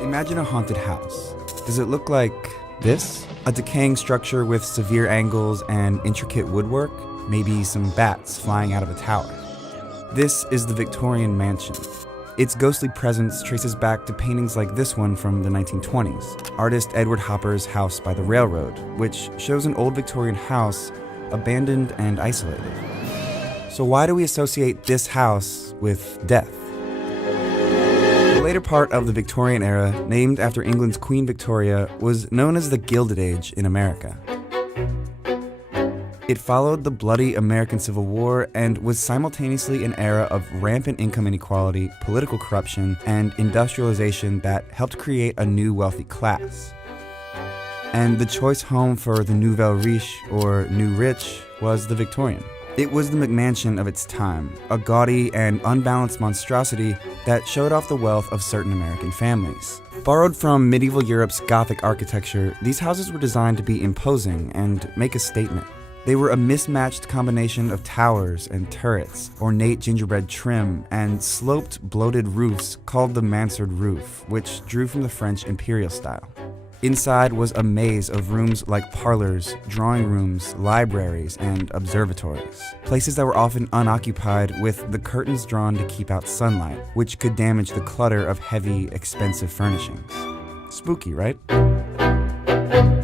Imagine a haunted house. Does it look like this? A decaying structure with severe angles and intricate woodwork? Maybe some bats flying out of a tower. This is the Victorian Mansion. Its ghostly presence traces back to paintings like this one from the 1920s, artist Edward Hopper's House by the Railroad, which shows an old Victorian house abandoned and isolated. So why do we associate this house with death? The later part of the Victorian era, named after England's Queen Victoria, was known as the Gilded Age in America. It followed the bloody American Civil War and was simultaneously an era of rampant income inequality, political corruption, and industrialization that helped create a new wealthy class. And the choice home for the nouvelle riche, or new rich, was the Victorian. It was the McMansion of its time, a gaudy and unbalanced monstrosity that showed off the wealth of certain American families. Borrowed from medieval Europe's Gothic architecture, these houses were designed to be imposing and make a statement. They were a mismatched combination of towers and turrets, ornate gingerbread trim, and sloped, bloated roofs called the mansard roof, which drew from the French imperial style. Inside was a maze of rooms like parlors, drawing rooms, libraries, and observatories. Places that were often unoccupied with the curtains drawn to keep out sunlight, which could damage the clutter of heavy, expensive furnishings. Spooky, right?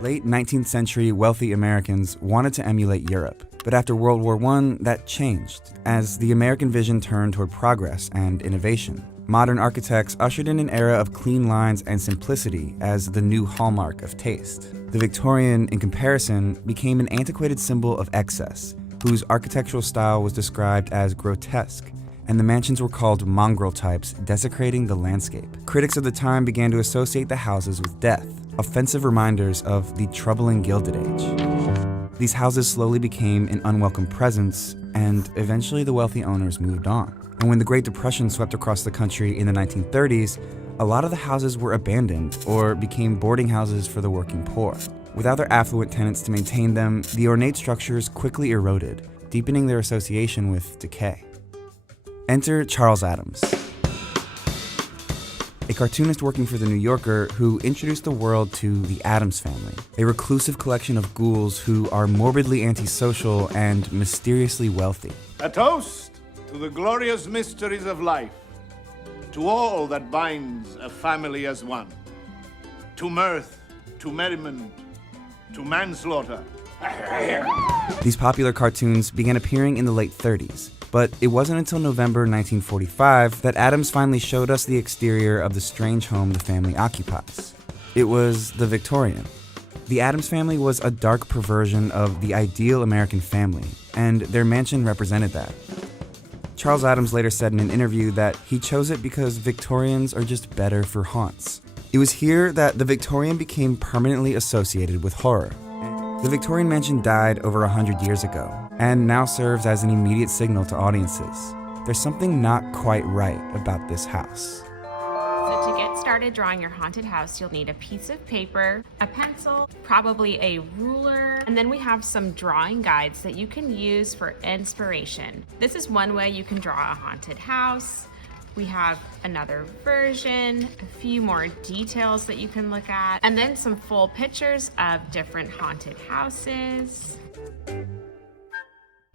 Late 19th century wealthy Americans wanted to emulate Europe, but after World War I, that changed, as the American vision turned toward progress and innovation. Modern architects ushered in an era of clean lines and simplicity as the new hallmark of taste. The Victorian, in comparison, became an antiquated symbol of excess, whose architectural style was described as grotesque, and the mansions were called mongrel types, desecrating the landscape. Critics of the time began to associate the houses with death, offensive reminders of the troubling Gilded Age. These houses slowly became an unwelcome presence, and eventually the wealthy owners moved on. And when the Great Depression swept across the country in the 1930s, a lot of the houses were abandoned or became boarding houses for the working poor. Without their affluent tenants to maintain them, the ornate structures quickly eroded, deepening their association with decay. Enter Charles Addams, a cartoonist working for The New Yorker who introduced the world to the Addams Family, a reclusive collection of ghouls who are morbidly antisocial and mysteriously wealthy. A toast to the glorious mysteries of life, to all that binds a family as one, to mirth, to merriment, to manslaughter. These popular cartoons began appearing in the late 30s, but it wasn't until November 1945 that Addams finally showed us the exterior of the strange home the family occupies. It was the Victorian. The Addams family was a dark perversion of the ideal American family, and their mansion represented that. Charles Addams later said in an interview that he chose it because Victorians are just better for haunts. It was here that the Victorian became permanently associated with horror. The Victorian Mansion died over 100 years ago, and now serves as an immediate signal to audiences. There's something not quite right about this house. So to get started drawing your haunted house, you'll need a piece of paper, a pencil, probably a ruler, and then we have some drawing guides that you can use for inspiration. This is one way you can draw a haunted house. We have another version, a few more details that you can look at, and then some full pictures of different haunted houses.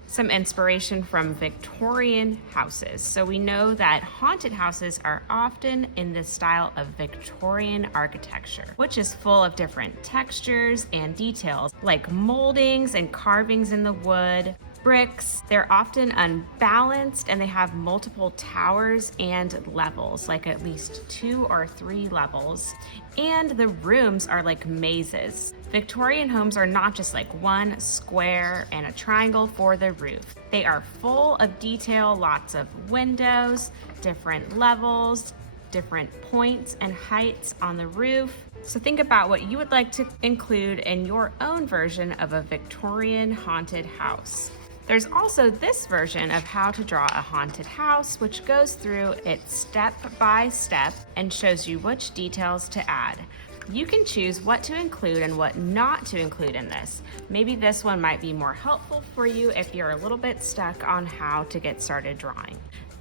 Some inspiration from Victorian houses. So we know that haunted houses are often in the style of Victorian architecture, which is full of different textures and details like moldings and carvings in the wood, bricks. They're often unbalanced and they have multiple towers and levels, like at least 2 or 3 levels. And the rooms are like mazes. Victorian homes are not just like one square and a triangle for the roof. They are full of detail, lots of windows, different levels, different points and heights on the roof. So think about what you would like to include in your own version of a Victorian haunted house. There's also this version of how to draw a haunted house, which goes through it step by step and shows you which details to add. You can choose what to include and what not to include in this. Maybe this one might be more helpful for you if you're a little bit stuck on how to get started drawing.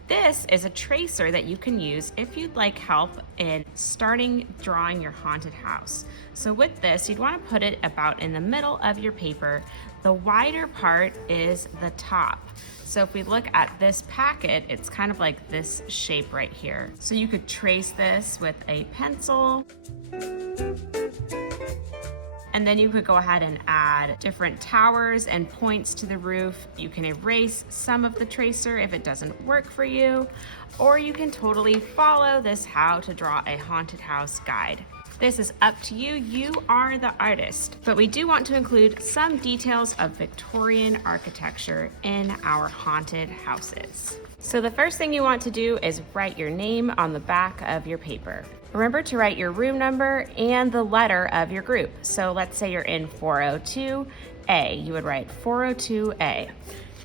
This is a tracer that you can use if you'd like help in starting drawing your haunted house. So with this, you'd want to put it about in the middle of your paper. The wider part is the top. So if we look at this packet, it's kind of like this shape right here. So you could trace this with a pencil. And then you could go ahead and add different towers and points to the roof. You can erase some of the tracer if it doesn't work for you, or you can totally follow this how to draw a haunted house guide. This is up to you. You are the artist. But we do want to include some details of Victorian architecture in our haunted houses. So the first thing you want to do is write your name on the back of your paper. Remember to write your room number and the letter of your group. So let's say you're in 402A. You would write 402A.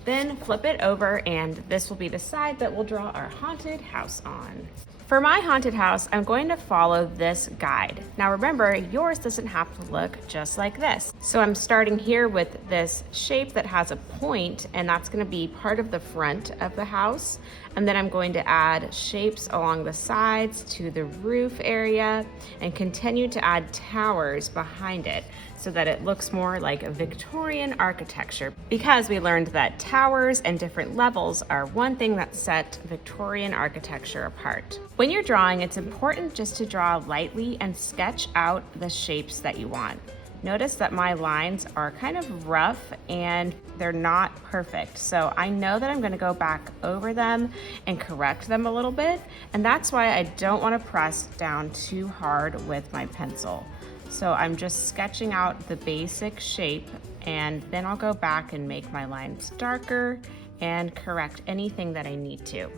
Then flip it over, and this will be the side that we'll draw our haunted house on. For my haunted house, I'm going to follow this guide. Now remember, yours doesn't have to look just like this. So I'm starting here with this shape that has a point, and that's going to be part of the front of the house. And then I'm going to add shapes along the sides to the roof area and continue to add towers behind it so that it looks more like a Victorian architecture, because we learned that towers and different levels are one thing that set Victorian architecture apart. When you're drawing, it's important just to draw lightly and sketch out the shapes that you want. Notice that my lines are kind of rough and they're not perfect. So I know that I'm going to go back over them and correct them a little bit. And that's why I don't want to press down too hard with my pencil. So I'm just sketching out the basic shape, and then I'll go back and make my lines darker and correct anything that I need to.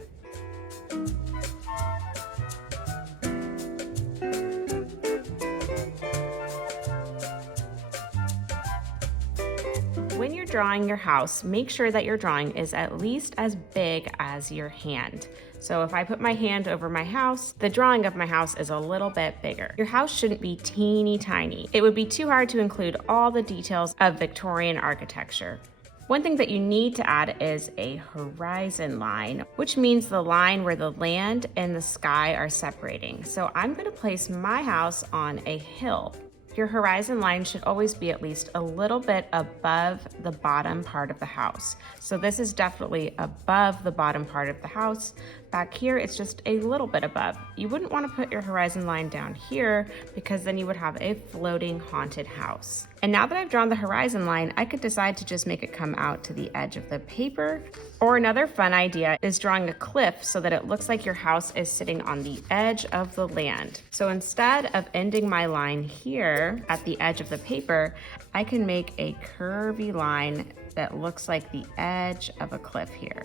When you're drawing your house, make sure that your drawing is at least as big as your hand. So if I put my hand over my house, the drawing of my house is a little bit bigger. Your house shouldn't be teeny tiny. It would be too hard to include all the details of Victorian architecture. One thing that you need to add is a horizon line, which means the line where the land and the sky are separating. So I'm going to place my house on a hill. Your horizon line should always be at least a little bit above the bottom part of the house. So this is definitely above the bottom part of the house. Back here, it's just a little bit above. You wouldn't want to put your horizon line down here, because then you would have a floating haunted house. And now that I've drawn the horizon line, I could decide to just make it come out to the edge of the paper. Or another fun idea is drawing a cliff so that it looks like your house is sitting on the edge of the land. So instead of ending my line here at the edge of the paper, I can make a curvy line that looks like the edge of a cliff here.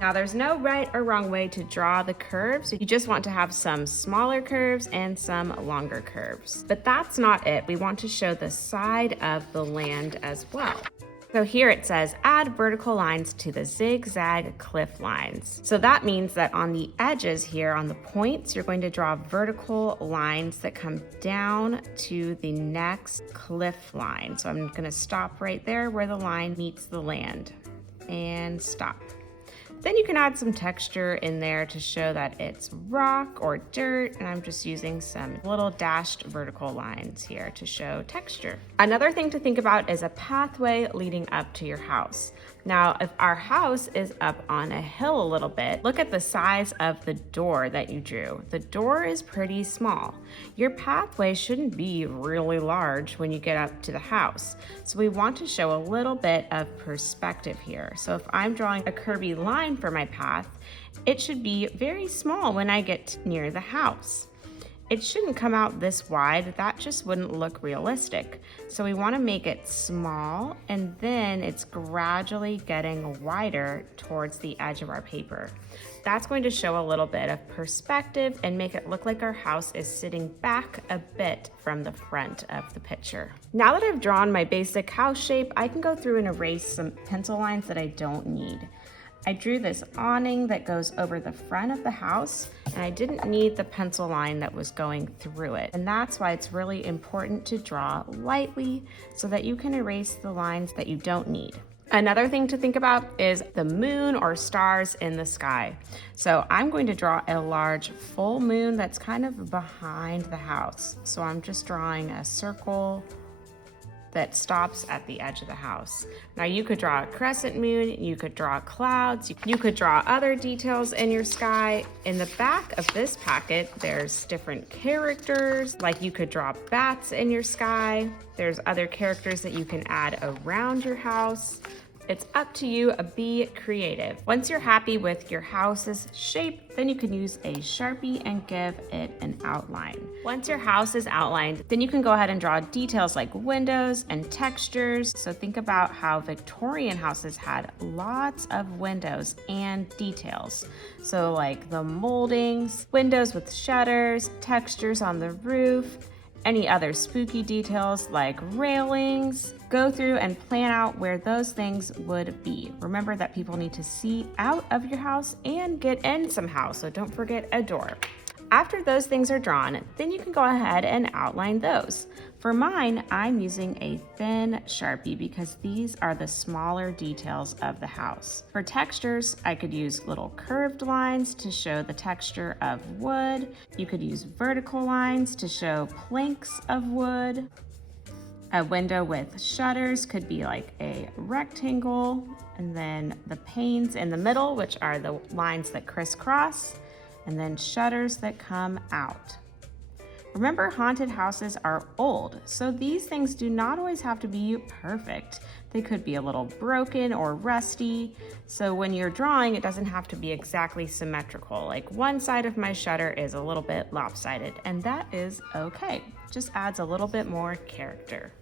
Now there's no right or wrong way to draw the curves. You just want to have some smaller curves and some longer curves. But that's not it. We want to show the side of the land as well. So here it says, add vertical lines to the zigzag cliff lines. So that means that on the edges here, on the points, you're going to draw vertical lines that come down to the next cliff line. So I'm going to stop right there where the line meets the land and stop. Then you can add some texture in there to show that it's rock or dirt, and I'm just using some little dashed vertical lines here to show texture. Another thing to think about is a pathway leading up to your house. Now, if our house is up on a hill a little bit, look at the size of the door that you drew. The door is pretty small. Your pathway shouldn't be really large when you get up to the house. So we want to show a little bit of perspective here. So if I'm drawing a curvy line for my path, it should be very small when I get near the house. It shouldn't come out this wide. That just wouldn't look realistic. So we want to make it small, and then it's gradually getting wider towards the edge of our paper. That's going to show a little bit of perspective and make it look like our house is sitting back a bit from the front of the picture. Now that I've drawn my basic house shape, I can go through and erase some pencil lines that I don't need. I drew this awning that goes over the front of the house, and I didn't need the pencil line that was going through it. And that's why it's really important to draw lightly so that you can erase the lines that you don't need. Another thing to think about is the moon or stars in the sky. So I'm going to draw a large full moon that's kind of behind the house. So I'm just drawing a circle that stops at the edge of the house. Now you could draw a crescent moon, you could draw clouds, you could draw other details in your sky. In the back of this packet, there's different characters, like you could draw bats in your sky. There's other characters that you can add around your house. It's up to you, be creative. Once you're happy with your house's shape, then you can use a Sharpie and give it an outline. Once your house is outlined, then you can go ahead and draw details like windows and textures. So think about how Victorian houses had lots of windows and details. So like the moldings, windows with shutters, textures on the roof, any other spooky details like railings. Go through and plan out where those things would be. Remember that people need to see out of your house and get in somehow, so don't forget a door. After those things are drawn, then you can go ahead and outline those. For mine, I'm using a thin Sharpie because these are the smaller details of the house. For textures, I could use little curved lines to show the texture of wood. You could use vertical lines to show planks of wood. A window with shutters could be like a rectangle, and then the panes in the middle, which are the lines that crisscross, and then shutters that come out. Remember, haunted houses are old, so these things do not always have to be perfect. They could be a little broken or rusty, so when you're drawing, it doesn't have to be exactly symmetrical. Like one side of my shutter is a little bit lopsided, and that is okay. Just adds a little bit more character.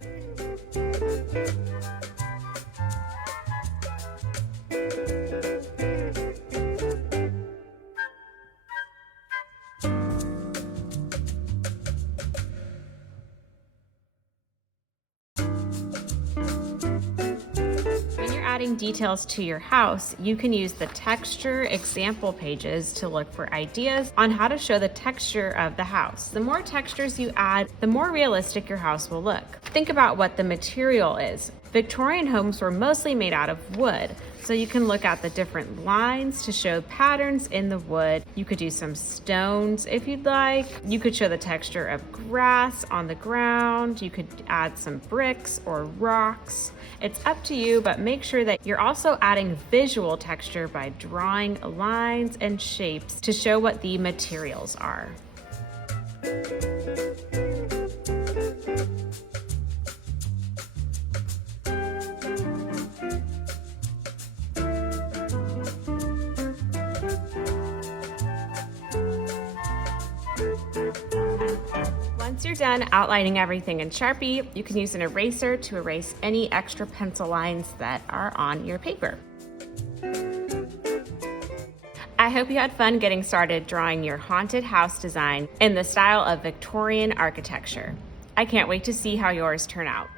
Adding details to your house, you can use the texture example pages to look for ideas on how to show the texture of the house. The more textures you add, the more realistic your house will look. Think about what the material is. Victorian homes were mostly made out of wood, so you can look at the different lines to show patterns in the wood. You could do some stones if you'd like. You could show the texture of grass on the ground. You could add some bricks or rocks. It's up to you, but make sure that you're also adding visual texture by drawing lines and shapes to show what the materials are. Once you're done outlining everything in Sharpie, you can use an eraser to erase any extra pencil lines that are on your paper. I hope you had fun getting started drawing your haunted house design in the style of Victorian architecture. I can't wait to see how yours turn out.